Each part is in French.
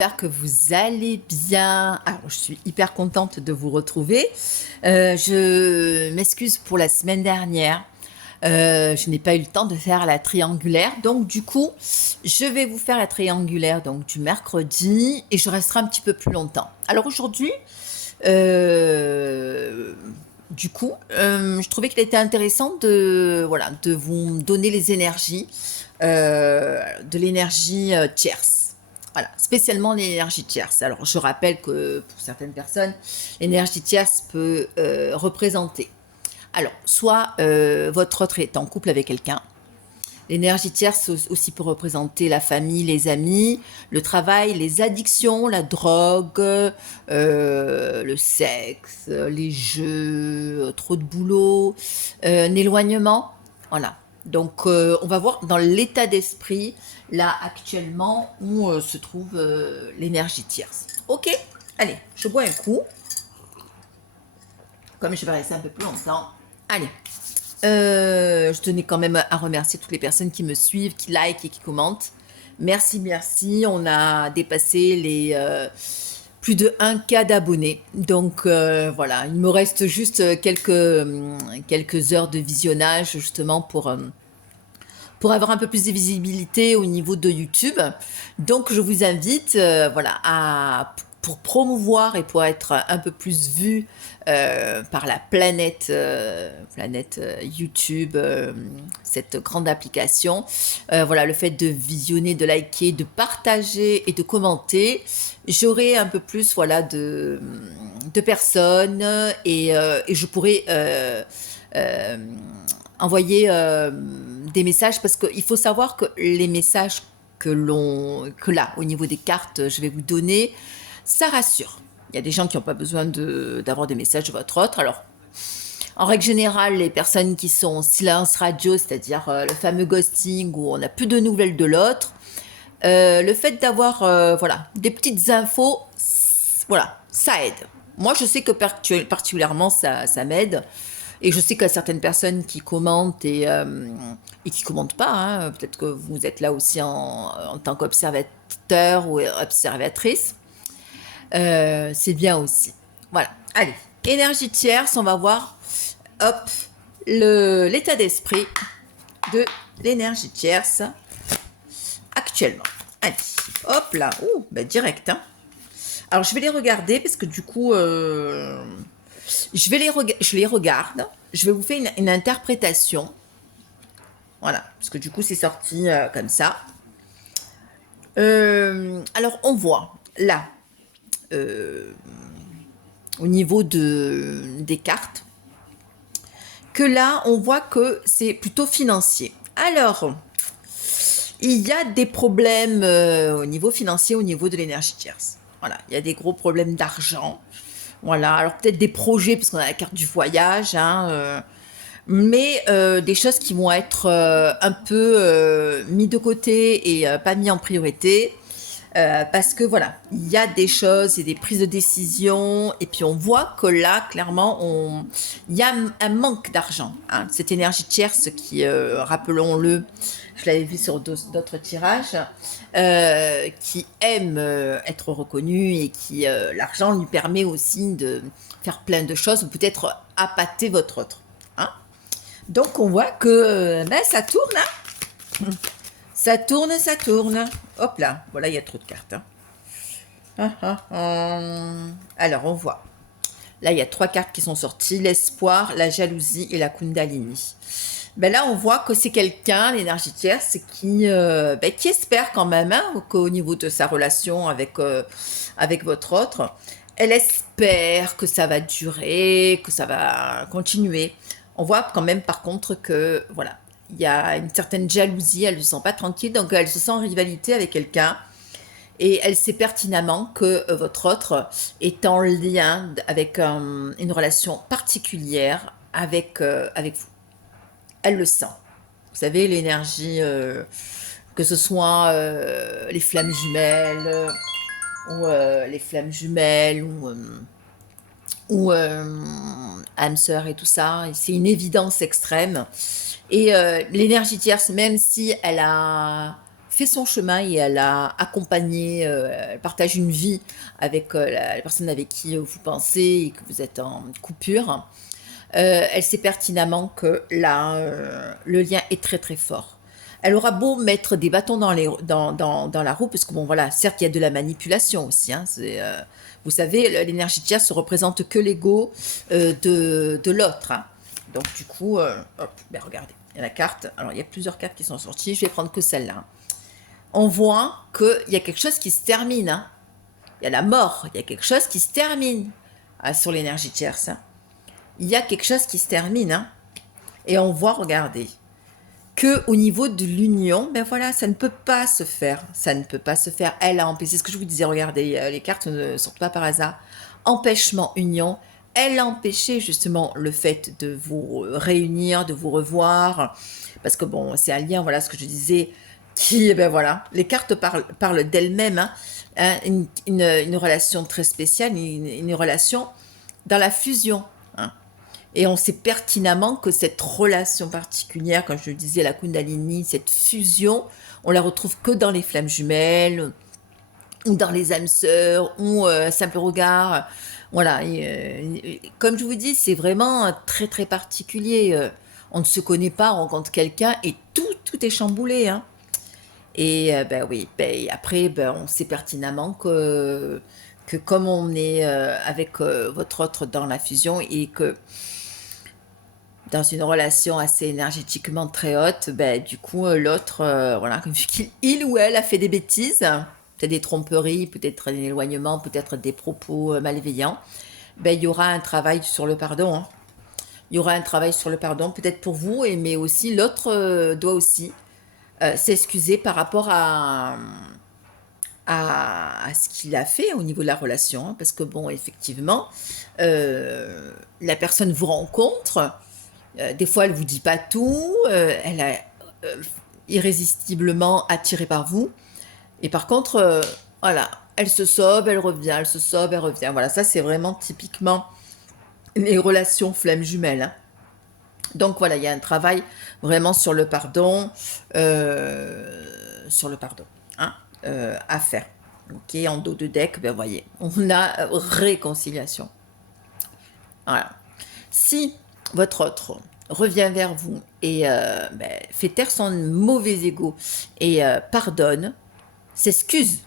J'espère que vous allez bien. Alors, je suis hyper contente de vous retrouver. Je m'excuse pour la semaine dernière. Je n'ai pas eu le temps de faire la triangulaire. Donc, du coup, je vais vous faire la triangulaire donc, du mercredi et je resterai un petit peu plus longtemps. Alors, aujourd'hui, euh, je trouvais qu'il était intéressant de vous donner les énergies, de l'énergie tierce. Voilà, spécialement l'énergie tierce. Alors, je rappelle que pour certaines personnes, l'énergie tierce peut représenter. Alors, soit votre autre est en couple avec quelqu'un. L'énergie tierce aussi peut représenter la famille, les amis, le travail, les addictions, la drogue, le sexe, les jeux, trop de boulot, un éloignement. Voilà. Donc, on va voir dans l'état d'esprit, là, actuellement, où se trouve l'énergie tierce. Ok, allez, je bois un coup. Comme je vais rester un peu plus longtemps. Allez. Je tenais quand même à remercier toutes les personnes qui me suivent, qui like et qui commentent. Merci, merci. On a dépassé les plus de 1K d'abonnés. Donc voilà, il me reste juste quelques heures de visionnage justement pour avoir un peu plus de visibilité au niveau de YouTube. Donc je vous invite pour promouvoir et pour être un peu plus vu par la planète YouTube, cette grande application. Voilà, le fait de visionner, de liker, de partager et de commenter, j'aurai un peu plus de personnes et je pourrai envoyer des messages parce qu'il faut savoir que les messages que là, au niveau des cartes, je vais vous donner, ça rassure. Il y a des gens qui n'ont pas besoin d'avoir des messages de votre autre. Alors, en règle générale, les personnes qui sont en silence radio, c'est-à-dire le fameux ghosting où on n'a plus de nouvelles de l'autre, le fait d'avoir des petites infos, voilà, ça aide. Moi, je sais que particulièrement, ça m'aide. Et je sais qu'il y a certaines personnes qui commentent et qui commentent pas, hein. Peut-être que vous êtes là aussi en tant qu'observateur ou observatrice. C'est bien aussi. Voilà. Allez, énergie tierce, on va voir, hop, l'état d'esprit de l'énergie tierce actuellement. Allez, hop là, ouh, bah direct, hein. Alors je vais les regarder parce que du coup, je les regarde. Je vais vous faire une interprétation. Voilà, parce que du coup c'est sorti comme ça. Alors on voit là, euh, au niveau des cartes, que là on voit que c'est plutôt financier. Alors, il y a des problèmes au niveau financier, au niveau de l'énergie tierce. Voilà, il y a des gros problèmes d'argent. Voilà, alors peut-être des projets, parce qu'on a la carte du voyage, hein, mais des choses qui vont être un peu mis de côté et pas mis en priorité. Parce que voilà, il y a des choses et des prises de décision, et puis on voit que là, clairement, il y a un manque d'argent. Hein. Cette énergie tierce qui, rappelons-le, je l'avais vu sur d'autres tirages, qui aime être reconnue et qui, l'argent lui permet aussi de faire plein de choses, ou peut-être appâter votre autre. Hein. Donc on voit que ça tourne, hein. Ça tourne, ça tourne. Hop là, voilà, il y a trop de cartes. Hein. Alors, on voit. Là, il y a 3 cartes qui sont sorties. L'espoir, la jalousie et la kundalini. Ben là, on voit que c'est quelqu'un, l'énergie tierce, qui espère quand même hein, qu'au niveau de sa relation avec votre autre, elle espère que ça va durer, que ça va continuer. On voit quand même par contre que, voilà, il y a une certaine jalousie, elle ne se sent pas tranquille, donc elle se sent en rivalité avec quelqu'un. Et elle sait pertinemment que votre autre est en lien avec une relation particulière avec vous. Elle le sent. Vous savez, l'énergie, que ce soit les flammes jumelles, ou âme sœur et tout ça. C'est une évidence extrême. Et l'énergie tierce, même si elle a fait son chemin et elle a accompagné, elle partage une vie avec la personne avec qui vous pensez et que vous êtes en coupure. Elle sait pertinemment que là, le lien est très très fort. Elle aura beau mettre des bâtons dans la roue, parce que bon voilà, certes il y a de la manipulation aussi. Hein, vous savez, l'énergie tierce ne représente que l'ego de l'autre. Hein. Donc du coup, hop, ben regardez, il y a la carte. Alors il y a plusieurs cartes qui sont sorties, je vais prendre que celle-là. Hein. On voit qu'il y a quelque chose qui se termine. Hein. Il y a la mort, il y a quelque chose qui se termine sur l'énergie tierce. Hein. Il y a quelque chose qui se termine. Hein. Et on voit, regardez, que au niveau de l'union, ben voilà, ça ne peut pas se faire. Ça ne peut pas se faire. Elle a empêché, c'est ce que je vous disais, regardez, les cartes ne sortent pas par hasard. Empêchement, union. Elle a empêché justement le fait de vous réunir, de vous revoir. Parce que bon, c'est un lien, voilà ce que je disais, qui, ben voilà, les cartes parlent d'elles-mêmes. Hein, une relation très spéciale, une relation dans la fusion. Hein. Et on sait pertinemment que cette relation particulière, comme je le disais, la Kundalini, cette fusion, on la retrouve que dans les flammes jumelles, ou dans les âmes sœurs, ou un simple regard. Voilà, comme je vous dis, c'est vraiment très très particulier. On ne se connaît pas, on rencontre quelqu'un et tout est chamboulé. Hein. Et ben oui, ben, après, ben, on sait pertinemment que comme on est avec votre autre dans la fusion et que dans une relation assez énergétiquement très haute, ben, du coup, l'autre, voilà, vu qu'il ou elle a fait des bêtises, peut-être des tromperies, peut-être un éloignement, peut-être des propos malveillants, ben, il y aura un travail sur le pardon. Hein. Il y aura un travail sur le pardon, peut-être pour vous, mais aussi l'autre doit aussi s'excuser par rapport à ce qu'il a fait au niveau de la relation. Hein, parce que, bon, effectivement, la personne vous rencontre. Des fois, elle vous dit pas tout, elle est irrésistiblement attirée par vous. Et par contre, voilà, elle se sauve, elle revient, elle se sauve, elle revient. Voilà, ça c'est vraiment typiquement les relations flammes jumelles. Hein. Donc voilà, il y a un travail vraiment sur le pardon, hein, à faire. Ok, en dos de deck, ben voyez, on a réconciliation. Voilà. Si votre autre revient vers vous et ben, fait taire son mauvais ego et pardonne, s'excuse,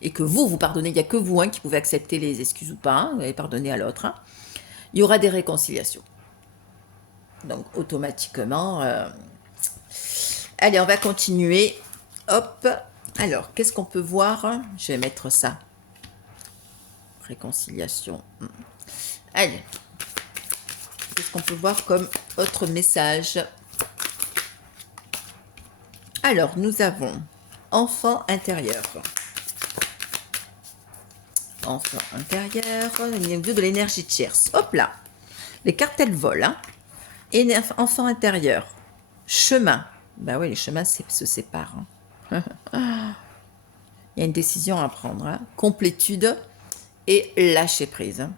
et que vous pardonnez, il n'y a que vous hein, qui pouvez accepter les excuses ou pas, hein, et pardonner à l'autre, hein, il y aura des réconciliations. Donc automatiquement, allez, on va continuer. Hop, alors, qu'est-ce qu'on peut voir? Je vais mettre ça. Réconciliation. Allez, qu'est-ce qu'on peut voir comme autre message? Alors, nous avons enfant intérieur. Enfant intérieur, au niveau de l'énergie tierce. Hop là, les cartes elles volent. Hein. Enfant intérieur, chemin. Ben oui, les chemins se séparent. Hein. Il y a une décision à prendre. Hein. Complétude et lâcher prise. Hein.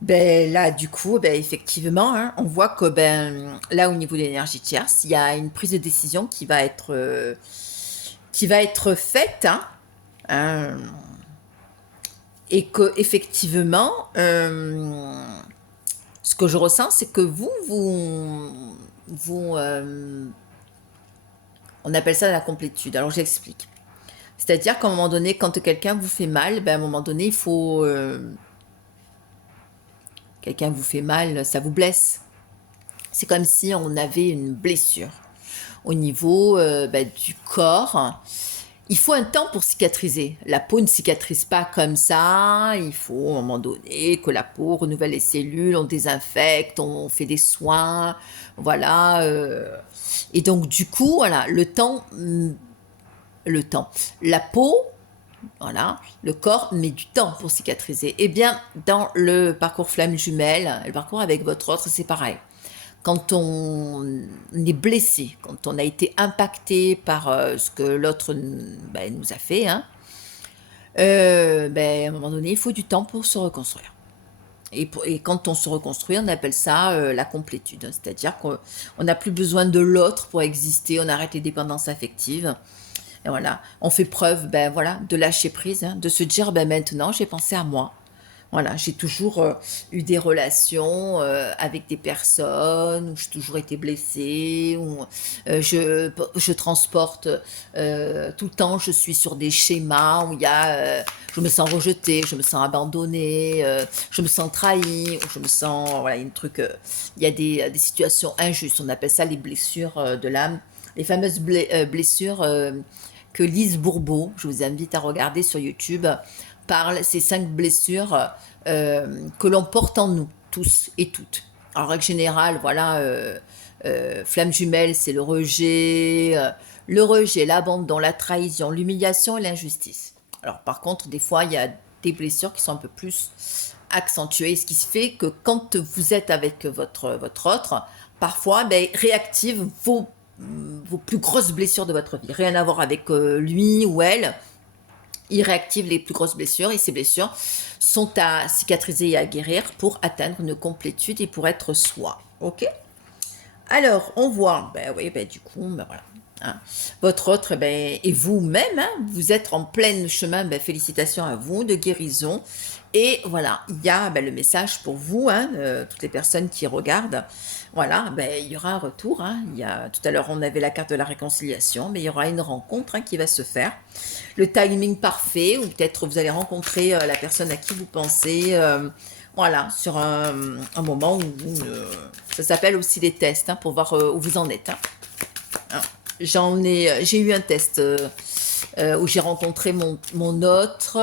Ben là, du coup, ben, effectivement, hein, on voit que ben, là, au niveau de l'énergie tierce, il y a une prise de décision qui va être faite. Hein, et que effectivement, ce que je ressens, c'est que on appelle ça la complétude. Alors, j'explique. C'est-à-dire qu'à un moment donné, quand quelqu'un vous fait mal, ben, à un moment donné, il faut... quelqu'un vous fait mal, ça vous blesse. C'est comme si on avait une blessure au niveau ben, du corps. Il faut un temps pour cicatriser. La peau ne cicatrise pas comme ça. Il faut à un moment donné que la peau renouvelle les cellules, on désinfecte, on fait des soins. Voilà. Et donc du coup, voilà, le temps, la peau, voilà, le corps met du temps pour cicatriser. Eh bien, dans le parcours flamme jumelle, le parcours avec votre autre, c'est pareil. Quand on est blessé, quand on a été impacté par ce que l'autre ben, nous a fait, hein, ben, à un moment donné, il faut du temps pour se reconstruire. Et quand on se reconstruit, on appelle ça la complétude. C'est-à-dire qu'on n'a plus besoin de l'autre pour exister, on arrête les dépendances affectives. Et voilà, on fait preuve ben, voilà, de lâcher prise, hein, de se dire ben, maintenant j'ai pensé à moi. Voilà, j'ai toujours eu des relations avec des personnes où j'ai toujours été blessée, où je transporte tout le temps, je suis sur des schémas où il y a, je me sens rejetée, je me sens abandonnée, je me sens trahie, je me sens, voilà, il y a des situations injustes, on appelle ça les blessures de l'âme, les fameuses blessures que Lise Bourbeau, je vous invite à regarder sur YouTube, parle ces 5 blessures que l'on porte en nous, tous et toutes. En règle générale, voilà, flamme jumelle, c'est le rejet, l'abandon, la trahison, l'humiliation et l'injustice. Alors par contre, des fois, il y a des blessures qui sont un peu plus accentuées, ce qui se fait que quand vous êtes avec votre autre, parfois, ben, réactive vos plus grosses blessures de votre vie. Rien à voir avec lui ou elle, il réactive les plus grosses blessures et ces blessures sont à cicatriser et à guérir pour atteindre une complétude et pour être soi. Ok. Alors, on voit, ben oui, ben du coup, ben voilà. Hein. Votre autre, ben, et vous-même, hein, vous êtes en plein chemin, ben, félicitations à vous, de guérison. Et voilà, il y a ben, le message pour vous, hein, toutes les personnes qui regardent. Voilà, ben, il y aura un retour. Hein. Tout à l'heure, on avait la carte de la réconciliation, mais il y aura une rencontre hein, qui va se faire. Le timing parfait, ou peut-être vous allez rencontrer la personne à qui vous pensez. Voilà, sur un moment ça s'appelle aussi les tests, hein, pour voir où vous en êtes. Hein. J'ai eu un test où j'ai rencontré mon autre,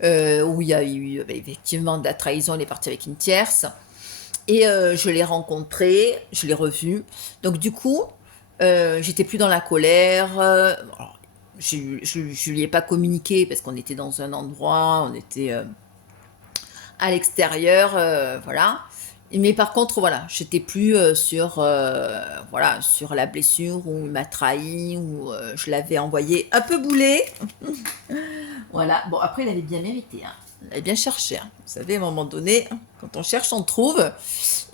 où il y a eu effectivement de la trahison, il est parti avec une tierce. Et je l'ai rencontré, je l'ai revu. Donc du coup, j'étais plus dans la colère. Alors, je lui ai pas communiqué parce qu'on était dans un endroit, on était à l'extérieur, voilà. Mais par contre, voilà, j'étais plus voilà, sur la blessure où il m'a trahi, où je l'avais envoyé un peu bouler. Voilà. Bon, après, il avait bien mérité. Hein. Il avait bien cherché. Hein. Vous savez, à un moment donné, hein, quand on cherche, on trouve.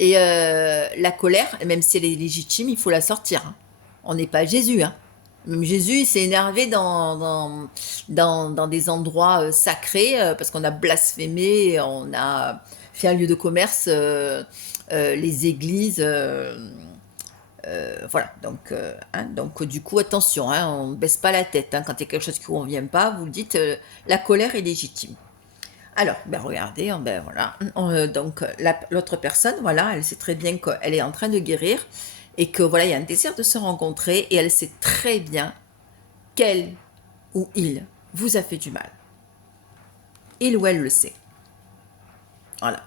Et la colère, même si elle est légitime, il faut la sortir. Hein. On n'est pas Jésus. Hein. Même Jésus, il s'est énervé dans des endroits sacrés parce qu'on a blasphémé, on a fait un lieu de commerce, les églises. Voilà, donc du coup, attention, hein, on ne baisse pas la tête. Hein, quand il y a quelque chose qui ne vous convient pas, vous dites la colère est légitime. Alors, ben regardez, ben voilà. Donc l'autre personne, voilà, elle sait très bien qu'elle est en train de guérir et que voilà, il y a un désir de se rencontrer et elle sait très bien qu'elle ou il vous a fait du mal. Il ou elle le sait. Voilà.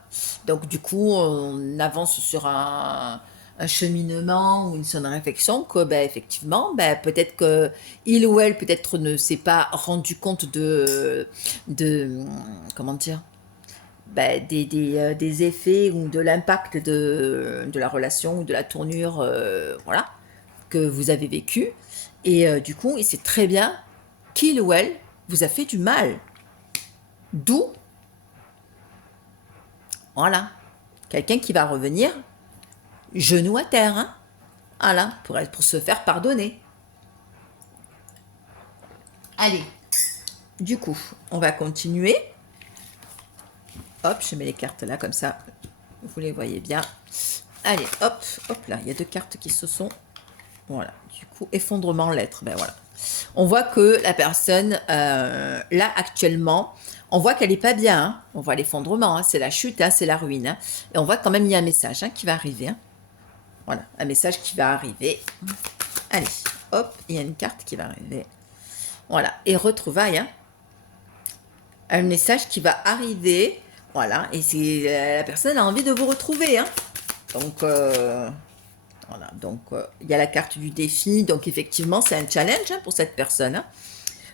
Donc du coup, on avance sur un cheminement ou une sonne réflexion que ben, effectivement, ben, peut-être que il ou elle peut-être ne s'est pas rendu compte de comment dire ben, des effets ou de l'impact de la relation ou de la tournure voilà, que vous avez vécu. Et du coup, il sait très bien qu'il ou elle vous a fait du mal. D'où, voilà, quelqu'un qui va revenir genou à terre, hein, voilà, pour se faire pardonner. Allez, du coup, on va continuer. Hop, je mets les cartes là, comme ça, vous les voyez bien. Allez, hop, hop là, il y a 2 cartes qui se sont... Voilà, du coup, effondrement lettre, ben voilà. On voit que la personne, là, actuellement, on voit qu'elle n'est pas bien. Hein. On voit l'effondrement, hein, c'est la chute, hein, c'est la ruine. Hein. Et on voit quand même il y a un message hein, qui va arriver. Hein. Voilà, un message qui va arriver. Allez, hop, il y a une carte qui va arriver. Voilà, et retrouvailles. Hein. Un message qui va arriver. Voilà, et c'est la personne a envie de vous retrouver. Hein. Donc, voilà, donc il y a la carte du défi. Donc, effectivement, c'est un challenge hein, pour cette personne. Hein.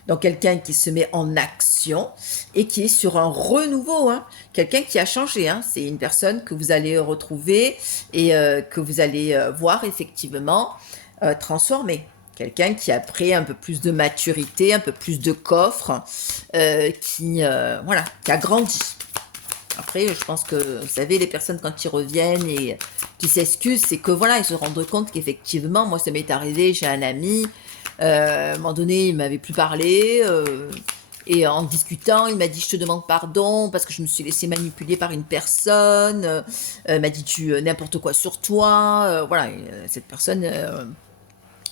Donc, quelqu'un qui se met en action et qui est sur un renouveau. Hein. Quelqu'un qui a changé. Hein. C'est une personne que vous allez retrouver et que vous allez voir effectivement transformer. Quelqu'un qui a pris un peu plus de maturité, un peu plus de coffre, voilà, qui a grandi. Après, je pense que, vous savez, les personnes, quand ils reviennent et qui s'excusent, c'est que voilà, ils se rendent compte qu'effectivement, moi, ça m'est arrivé chez un ami, à un moment donné, il m'avait plus parlé, et en discutant, il m'a dit, je te demande pardon parce que je me suis laissé manipuler par une personne, il m'a dit, tu n'importe quoi sur toi, voilà, et, cette personne,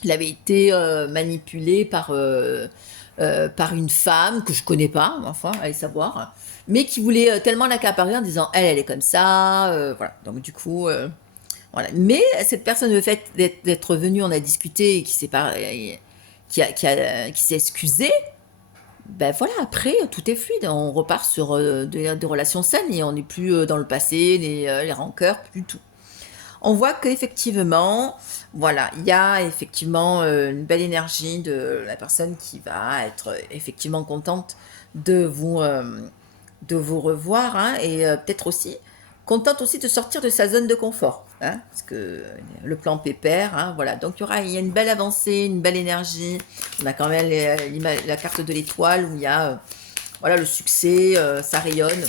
il avait été manipulé par une femme que je connais pas, enfin, allez savoir, mais qui voulait tellement l'accaparer en disant elle est comme ça, voilà. Donc du coup, voilà. Mais cette personne, le fait d'être venue, on a discuté et qui s'est pas, qui s'est excusé, ben voilà. Après, tout est fluide. On repart sur des relations saines et on n'est plus dans le passé, les rancœurs, plus du tout. On voit qu'effectivement, voilà, il y a effectivement une belle énergie de la personne qui va être effectivement contente de vous revoir, hein, et peut-être aussi contente aussi de sortir de sa zone de confort, hein, parce que le plan pépère, hein, voilà. Donc il y a une belle avancée, une belle énergie. On a quand même la carte de l'étoile où il y a voilà, le succès, ça rayonne.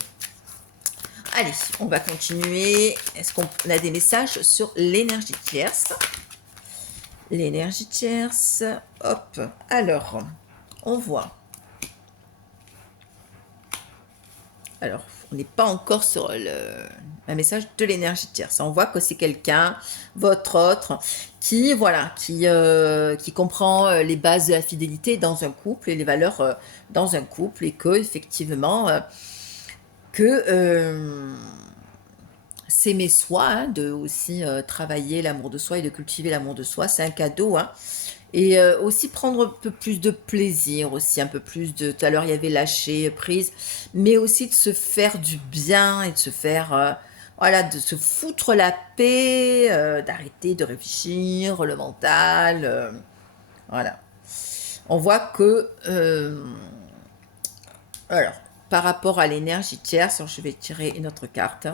Allez, on va continuer. Est-ce qu'on a des messages sur l'énergie tierce? L'énergie tierce, hop. Alors, on voit. Alors, on n'est pas encore sur un message de l'énergie tierce. On voit que c'est quelqu'un, votre autre, qui, voilà, qui comprend les bases de la fidélité dans un couple et les valeurs dans un couple, et que, effectivement, s'aimer soi, hein, de aussi travailler l'amour de soi et de cultiver l'amour de soi, c'est un cadeau, hein. Et aussi prendre un peu plus de plaisir, aussi un peu plus de... Tout à l'heure, il y avait lâcher prise, mais aussi de se faire du bien et de se faire... voilà, de se foutre la paix, d'arrêter de réfléchir, le mental, voilà. On voit que... alors, par rapport à l'énergie tierce, alors je vais tirer une autre carte.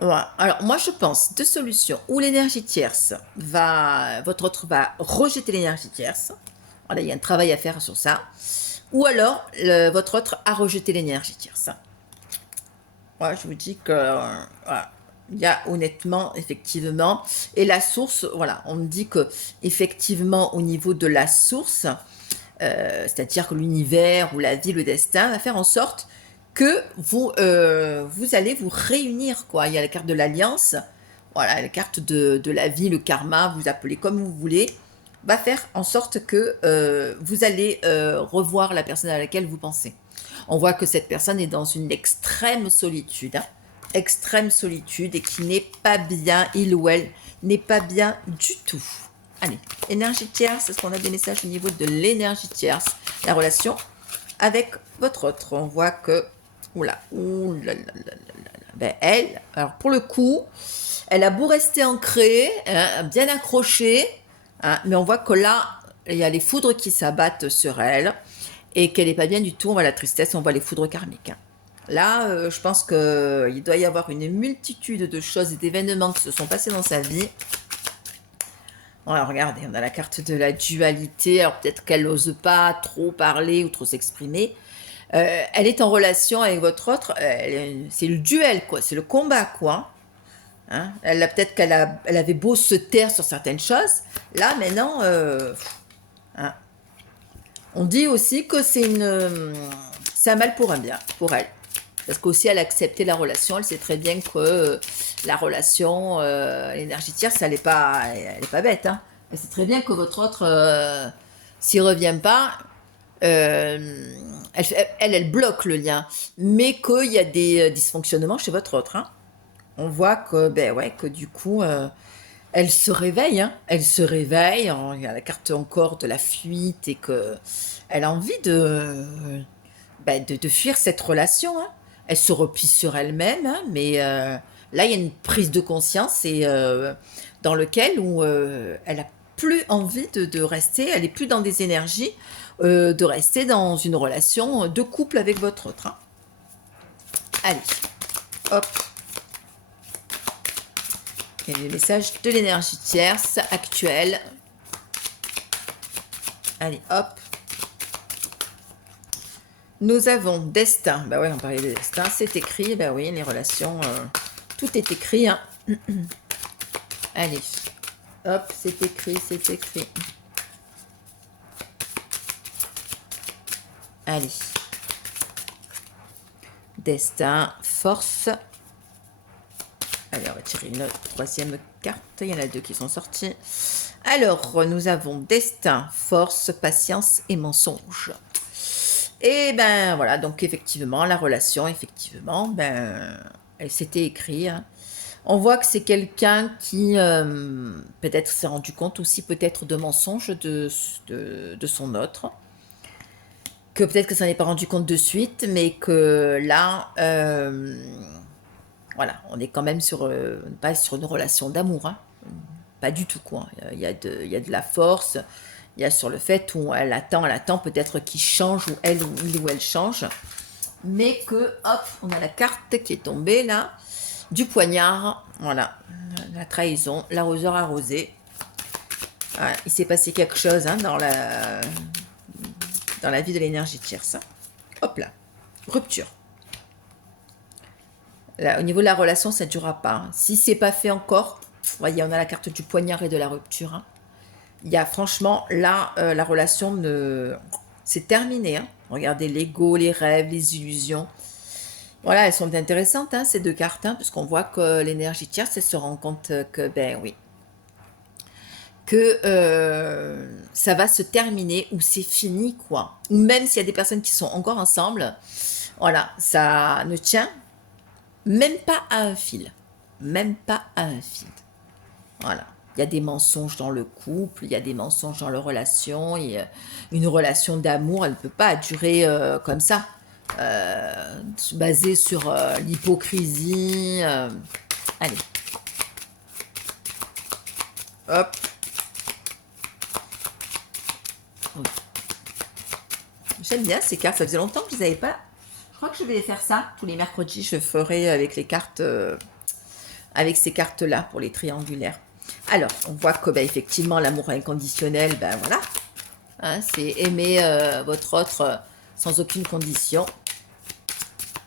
Voilà. Alors, moi, je pense deux solutions. Ou l'énergie tierce votre autre va rejeter l'énergie tierce. Voilà, il y a un travail à faire sur ça. Ou alors, votre autre a rejeté l'énergie tierce. Voilà, je vous dis que, voilà, il y a honnêtement, effectivement, et la source, voilà, on me dit que, effectivement, au niveau de la source, c'est-à-dire que l'univers ou la vie, le destin, va faire en sorte que vous allez vous réunir, quoi. Il y a la carte de l'alliance, voilà, la carte de la vie, le karma, vous appelez comme vous voulez, va faire en sorte que vous allez revoir la personne à laquelle vous pensez. On voit que cette personne est dans une extrême solitude, hein, extrême solitude, et qui n'est pas bien, il ou elle n'est pas bien du tout. Allez, énergie tierce, est-ce qu'on a des messages au niveau de l'énergie tierce? La relation avec votre autre, on voit que... Oula, oula, ben elle, alors pour le coup, elle a beau rester ancrée, hein, bien accrochée, hein, mais on voit que là, il y a les foudres qui s'abattent sur elle, et qu'elle n'est pas bien du tout. On voit la tristesse, on voit les foudres karmiques, hein. Là, je pense qu'il doit y avoir une multitude de choses et d'événements qui se sont passés dans sa vie. Alors, regardez, on a la carte de la dualité. Alors, peut-être qu'elle n'ose pas trop parler ou trop s'exprimer. Elle est en relation avec votre autre. C'est le duel, quoi. C'est le combat, quoi. Hein, peut-être qu'elle avait beau se taire sur certaines choses. Là, maintenant, hein. On dit aussi que c'est un mal pour un bien, pour elle. Parce qu'aussi, elle a accepté la relation. Elle sait très bien que la relation, l'énergie tierce, elle n'est pas bête, hein. Elle sait très bien que votre autre, s'y revient pas, elle bloque le lien. Mais qu'il y a des dysfonctionnements chez votre autre, hein. On voit que, ben ouais, que du coup, elle se réveille, hein. Elle se réveille. Il y a la carte encore de la fuite et que elle a envie de fuir cette relation, hein. Elle se replie sur elle-même, hein, mais là, il y a une prise de conscience et dans lequel où elle a plus envie de rester, elle est plus dans des énergies de rester dans une relation de couple avec votre autre, hein. Allez, hop. Et le message de l'énergie tierce actuelle. Allez, hop. Nous avons destin. Bah ouais, on parlait de destin. C'est écrit. Bah oui, les relations, tout est écrit. Hein. Allez. Hop, c'est écrit, c'est écrit. Allez. Destin, force. Allez, on va tirer une troisième carte. Il y en a deux qui sont sortis. Alors, nous avons destin, force, patience et mensonge. Et ben voilà, donc effectivement, la relation, effectivement, ben, elle s'était écrite. Hein. On voit que c'est quelqu'un qui peut-être s'est rendu compte aussi peut-être de mensonges de son autre. Que peut-être que ça n'est pas rendu compte de suite, mais que là, voilà, on est quand même sur, pas sur une relation d'amour. Hein. Pas du tout, quoi. Il y a de la force. Il y a sur le fait où elle attend peut-être qu'il change, ou elle ou il ou elle change. Mais que, hop, on a la carte qui est tombée là, du poignard, voilà, la trahison, l'arroseur arrosé. Voilà, il s'est passé quelque chose hein, dans la vie de l'énergie tierce. Hein. Hop là, rupture. Là, au niveau de la relation, ça ne durera pas. Hein. Si c'est pas fait encore, vous voyez, on a la carte du poignard et de la rupture. Hein. Il y a franchement, là, la relation, c'est terminé. Hein. Regardez l'ego, les rêves, les illusions. Voilà, elles sont intéressantes, hein, ces deux cartes, hein, parce qu'on voit que l'énergie tierce, elle se rend compte que, ben oui, que ça va se terminer ou c'est fini, quoi. Ou même s'il y a des personnes qui sont encore ensemble, voilà, ça ne tient même pas à un fil. Même pas à un fil. Voilà. Il y a des mensonges dans le couple, il y a des mensonges dans la relation, et une relation d'amour, elle ne peut pas durer comme ça. Basée sur l'hypocrisie. Allez. Hop. J'aime bien ces cartes, ça faisait longtemps que je ne les avais pas. Je crois que je vais faire ça. Tous les mercredis, je ferai avec les cartes, avec ces cartes-là pour les triangulaires. Alors, on voit que bah, effectivement, l'amour inconditionnel, ben voilà. Hein, c'est aimer votre autre sans aucune condition.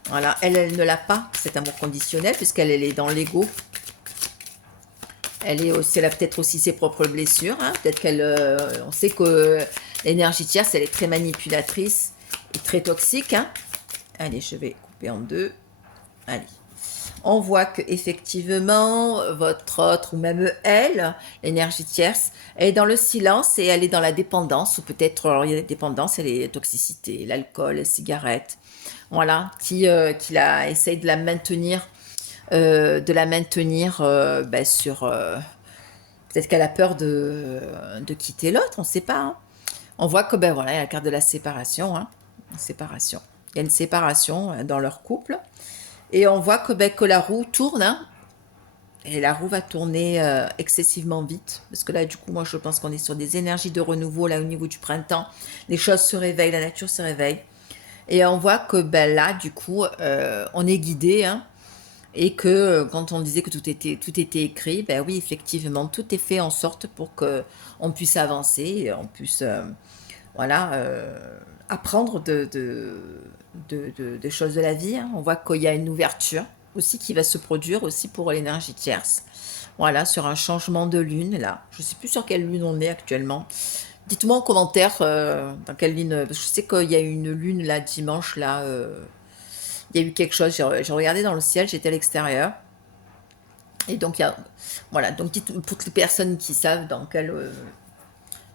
Voilà, elle ne l'a pas, cet amour conditionnel, puisqu'elle est dans l'ego. Elle a peut-être aussi ses propres blessures. Hein. Peut-être qu'elle, on sait que l'énergie tierce, elle est très manipulatrice et très toxique. Hein. Allez, je vais couper en deux. Allez. On voit que effectivement, votre autre ou même elle, l'énergie tierce, elle est dans le silence et elle est dans la dépendance, ou peut-être, alors il y a la dépendance, elle est la toxicité, l'alcool, les cigarettes, voilà, qui essaye de la maintenir, ben, sur, peut-être qu'elle a peur de quitter l'autre, on ne sait pas. Hein. On voit que, ben voilà, il y a la carte de la séparation, hein, séparation. Il y a une séparation dans leur couple. Et on voit que, ben, que la roue tourne, hein, et la roue va tourner excessivement vite. Parce que là, du coup, moi, je pense qu'on est sur des énergies de renouveau, là, au niveau du printemps. Les choses se réveillent, la nature se réveille. Et on voit que, ben, là, du coup, on est guidé, hein, et que quand on disait que tout était écrit, ben oui, effectivement, tout est fait en sorte pour qu'on puisse avancer, on puisse, voilà, apprendre de choses de la vie. Hein. On voit qu'il y a une ouverture aussi qui va se produire aussi pour l'énergie tierce. Voilà, sur un changement de lune, là. Je ne sais plus sur quelle lune on est actuellement. Dites-moi en commentaire dans quelle lune. Parce que je sais qu'il y a une lune, là, dimanche, là. Il y a eu quelque chose. J'ai regardé dans le ciel, j'étais à l'extérieur. Et donc, il y a. Voilà, donc dites pour toutes les personnes qui savent dans quelle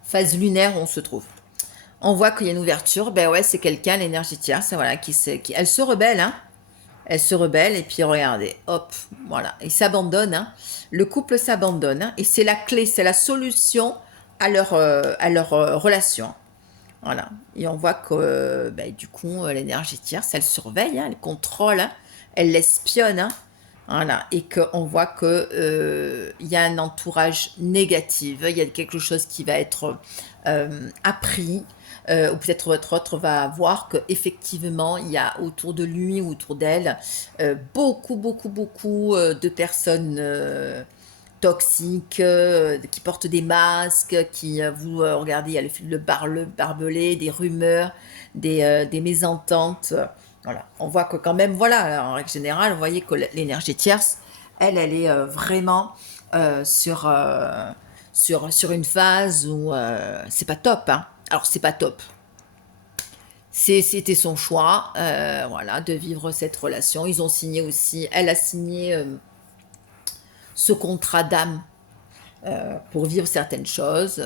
phase lunaire on se trouve. On voit qu'il y a une ouverture, ben ouais, c'est quelqu'un, l'énergie tierce, voilà, elle se rebelle, hein. Elle se rebelle, et puis regardez, hop, voilà, il s'abandonne, hein. Le couple s'abandonne, hein, et c'est la clé, c'est la solution à leur relation. Voilà, et on voit que, ben, du coup, l'énergie tierce, elle surveille, hein, elle contrôle, hein, elle l'espionne, hein. Voilà, et qu'on voit que il y a un entourage négatif, il y a quelque chose qui va être appris, ou peut-être votre autre va voir qu'effectivement, il y a autour de lui ou autour d'elle beaucoup de personnes toxiques, qui portent des masques, qui vous regardez, il y a le barbelé, des rumeurs, des mésententes. Voilà, on voit que quand même, voilà, en règle générale, vous voyez que l'énergie tierce, elle est vraiment sur, sur une phase où c'est pas top. Hein. Alors, c'est pas top. C'était son choix, voilà, de vivre cette relation. Ils ont signé aussi, elle a signé ce contrat d'âme pour vivre certaines choses.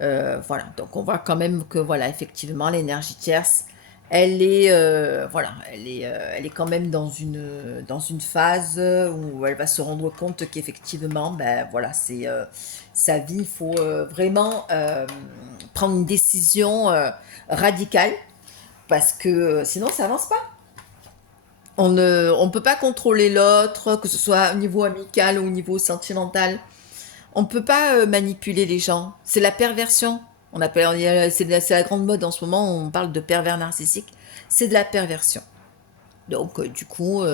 Voilà, donc on voit quand même que voilà, effectivement, l'énergie tierce, voilà, elle est quand même dans une phase où elle va se rendre compte qu'effectivement, ben voilà, c'est sa vie, il faut vraiment prendre une décision radicale parce que sinon ça avance pas. On peut pas contrôler l'autre, que ce soit au niveau amical ou au niveau sentimental. On peut pas manipuler les gens. C'est la perversion. On appelle, c'est la grande mode en ce moment. On parle de pervers narcissique. C'est de la perversion. Donc du coup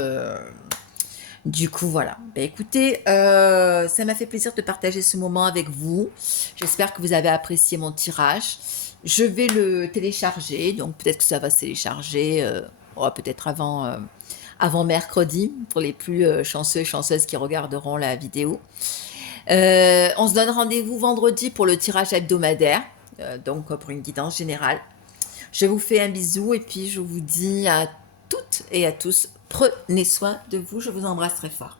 voilà. Ben, écoutez, ça m'a fait plaisir de partager ce moment avec vous. J'espère que vous avez apprécié mon tirage. Je vais le télécharger, donc peut-être que ça va se télécharger, peut-être avant mercredi pour les plus chanceux et chanceuses qui regarderont la vidéo. On se donne rendez-vous vendredi pour le tirage hebdomadaire, donc pour une guidance générale. Je vous fais un bisou et puis je vous dis à toutes et à tous, prenez soin de vous, je vous embrasse très fort.